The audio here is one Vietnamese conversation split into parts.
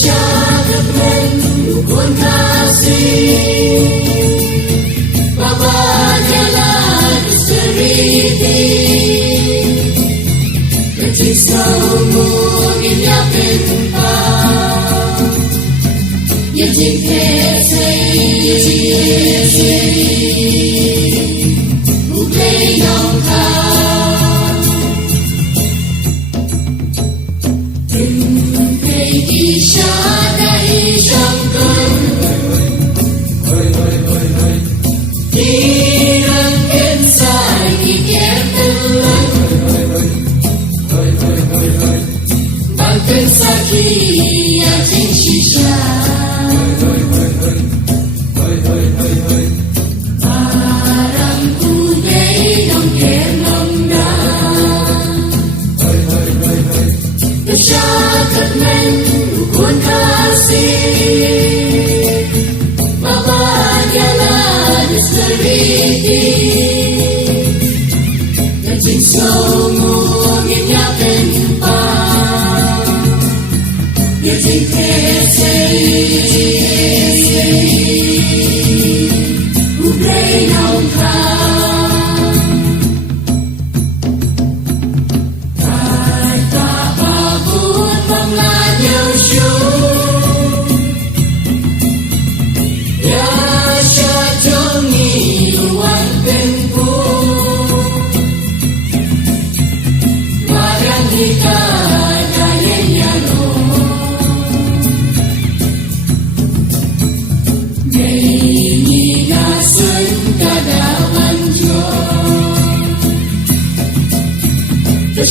shad kmen khun khasi baba jalan seriti kecil saumu ya penpa ya jingkese ublei nong kha shad shangkar tirang kensai kiketelan banten saki ajing shisha barang kudai nong kenong da shad kmen khun khasi baba jalan seriti kecil saumu ya penpa ya jingkese ublei nong kha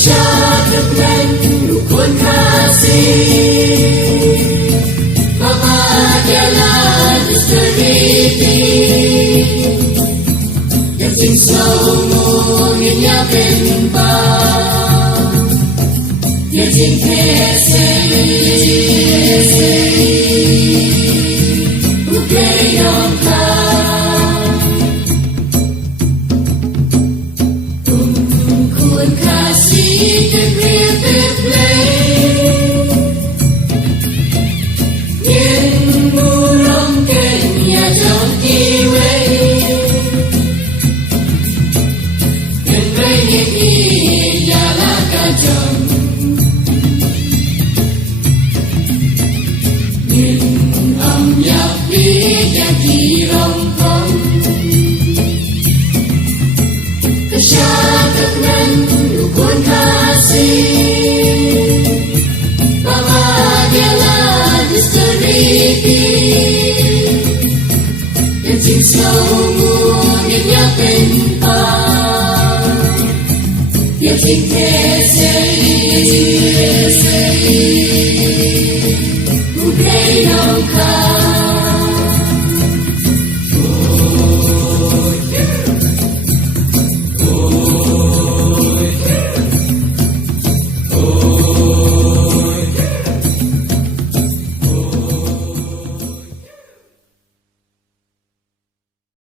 shad kmen khun khasi baba jalan seriti kecil saumu ya penpa ya jingkese ublei nong kha khun khasi can hear the play in murong kenya trong kiwe in rain ya la ka jong in ya pi ya ki rong kong shad kmen khun khasi baba jalan seriti kecil saumu ya penpa ya jingkese ublei nong kha